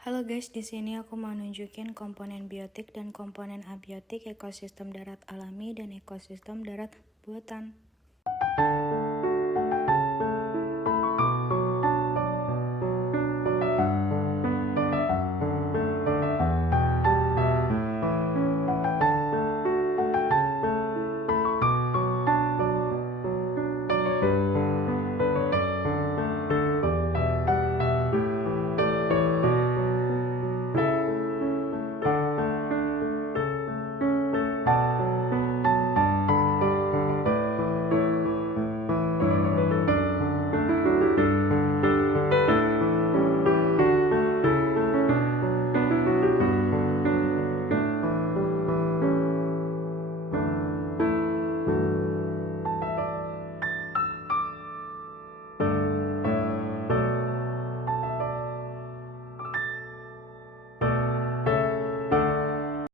Halo guys, di sini aku mau nunjukin komponen biotik dan komponen abiotik ekosistem darat alami dan ekosistem darat buatan.